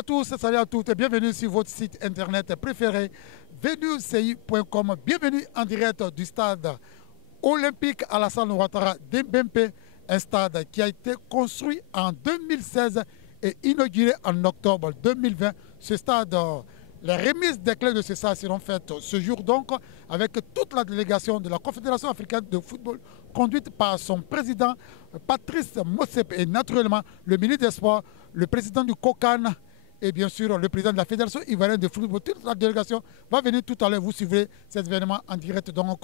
à tous, salut à toutes, bienvenue sur votre site internet préféré, venusci.com. Bienvenue en direct du stade olympique Alassane Ouattara de Bempé, un stade qui a été construit en 2016 et inauguré en octobre 2020. Ce stade, les remises des clés de ce stade seront faites ce jour donc avec toute la délégation de la Confédération africaine de football conduite par son président Patrice Motsepe et naturellement le ministre des Sports, le président du COCAN et bien sûr le président de la Fédération ivoirienne de football. Toute la délégation va venir tout à l'heure. Vous suivrez cet événement en direct donc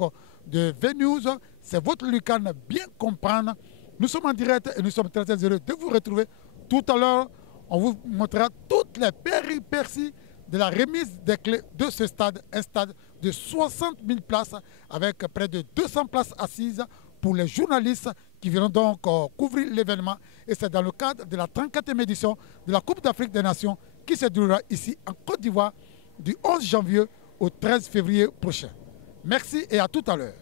de VNews. C'est votre Lucan, bien comprendre. Nous sommes en direct et nous sommes très heureux de vous retrouver. Tout à l'heure, on vous montrera toutes les péripéties de la remise des clés de ce stade, un stade de 60 000 places avec près de 200 places assises pour les journalistes qui viendront donc couvrir l'événement. Et c'est dans le cadre de la 34e édition de la Coupe d'Afrique des Nations qui se déroulera ici en Côte d'Ivoire du 11 janvier au 13 février prochain. Merci et à tout à l'heure.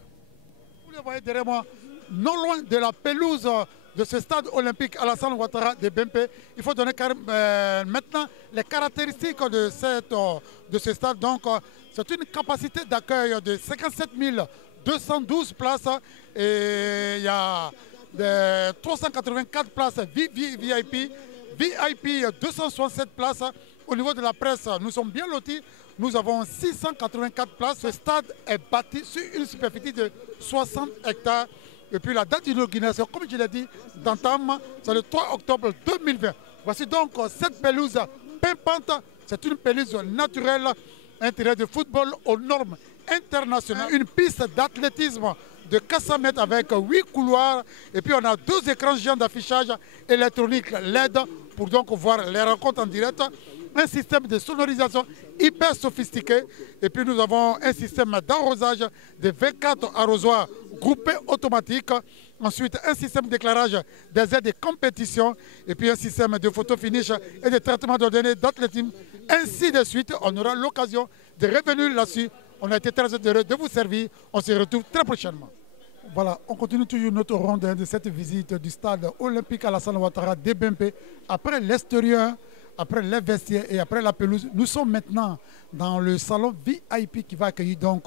Vous le voyez derrière moi, non loin de la pelouse de ce stade olympique Alassane Ouattara de Bempé. Il faut donner maintenant les caractéristiques de ce stade. Donc, c'est une capacité d'accueil de 57 212 places et il y a 384 places VIP, VIP 267 places. Au niveau de la presse, nous sommes bien lotis. Nous avons 684 places. Ce stade est bâti sur une superficie de 60 hectares. Et puis la date d'inauguration, comme je l'ai dit, d'entame, c'est le 3 octobre 2020. Voici donc cette pelouse pimpante. C'est une pelouse naturelle, un terrain de football aux normes internationales. Une piste d'athlétisme de 400 mètres avec 8 couloirs. Et puis on a 2 écrans géants d'affichage électronique LED pour donc voir les rencontres en direct. Un système de sonorisation hyper sophistiqué. Et puis nous avons un système d'arrosage de 24 arrosoirs groupés automatiques. Ensuite, un système d'éclairage des aides de compétition. Et puis un système de photo finish et de traitement de données d'athlétisme. Ainsi de suite, on aura l'occasion de revenir là-dessus. On a été très heureux de vous servir. On se retrouve très prochainement. Voilà, on continue toujours notre ronde de cette visite du stade olympique Alassane Ouattara de Bempé. Après l'extérieur, après les vestiaires et après la pelouse, nous sommes maintenant dans le salon VIP qui va accueillir donc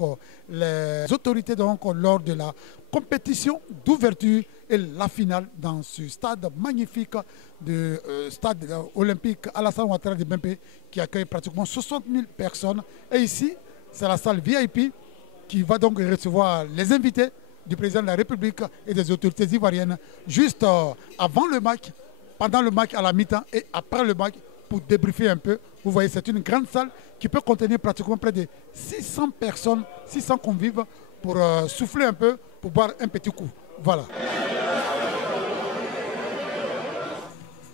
les autorités donc lors de la compétition d'ouverture et la finale dans ce stade magnifique de stade olympique Alassane Ouattara de Bempé qui accueille pratiquement 60 000 personnes. Et ici, c'est la salle VIP qui va donc recevoir les invités du président de la République et des autorités ivoiriennes juste avant le match, pendant le match à la mi-temps et après le match pour débriefer un peu. Vous voyez, c'est une grande salle qui peut contenir pratiquement près de 600 personnes, 600 convives pour souffler un peu, pour boire un petit coup. Voilà.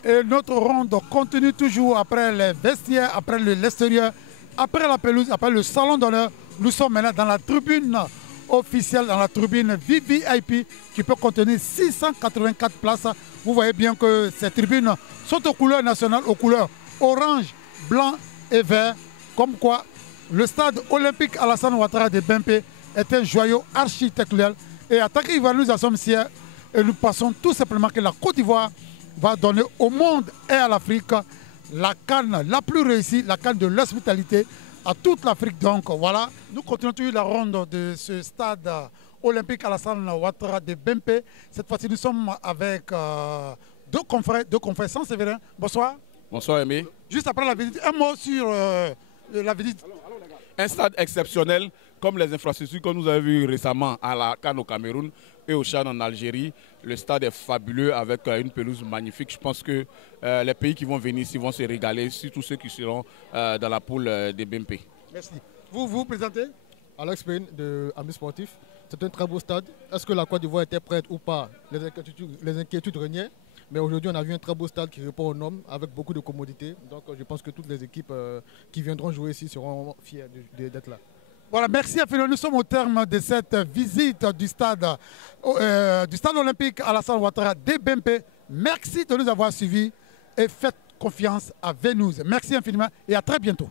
Et notre ronde continue toujours après les vestiaires, après l'extérieur, après la pelouse, après le salon d'honneur. Nous sommes maintenant dans la tribune officielle, dans la tribune VIP qui peut contenir 684 places. Vous voyez bien que ces tribunes sont aux couleurs nationales, aux couleurs orange, blanc et vert. Comme quoi, le stade olympique Alassane Ouattara de Bempé est un joyau architectural. Et en tant qu'Ivoiriens, nous en sommes fiers et nous pensons tout simplement que la Côte d'Ivoire va donner au monde et à l'Afrique la canne la plus réussie, la canne de l'hospitalité à toute l'Afrique. Donc voilà, nous continuons toujours la ronde de ce stade olympique Alassane Ouattara de Bempé. Cette fois-ci, nous sommes avec deux confrères sans Séverin. Bonsoir. Bonsoir Aimé. Juste après la visite, un mot sur la visite. Un stade exceptionnel, comme les infrastructures que nous avons vues récemment à la CAN au Cameroun et au Tchad en Algérie. Le stade est fabuleux avec une pelouse magnifique. Je pense que les pays qui vont venir ici vont se régaler, surtout ceux qui seront dans la poule des BMP. Merci. Vous vous présentez? Alex Payne de Amis Sportif. C'est un très beau stade. Est-ce que la Côte d'Ivoire était prête ou pas? Les inquiétudes régnaient. Mais aujourd'hui, on a vu un très beau stade qui répond aux normes avec beaucoup de commodités. Donc je pense que toutes les équipes qui viendront jouer ici seront fiers d'être là. Voilà, merci infiniment. Nous sommes au terme de cette visite du stade olympique Alassane Ouattara de Bempé. Merci de nous avoir suivis et faites confiance à VNews. Merci infiniment et à très bientôt.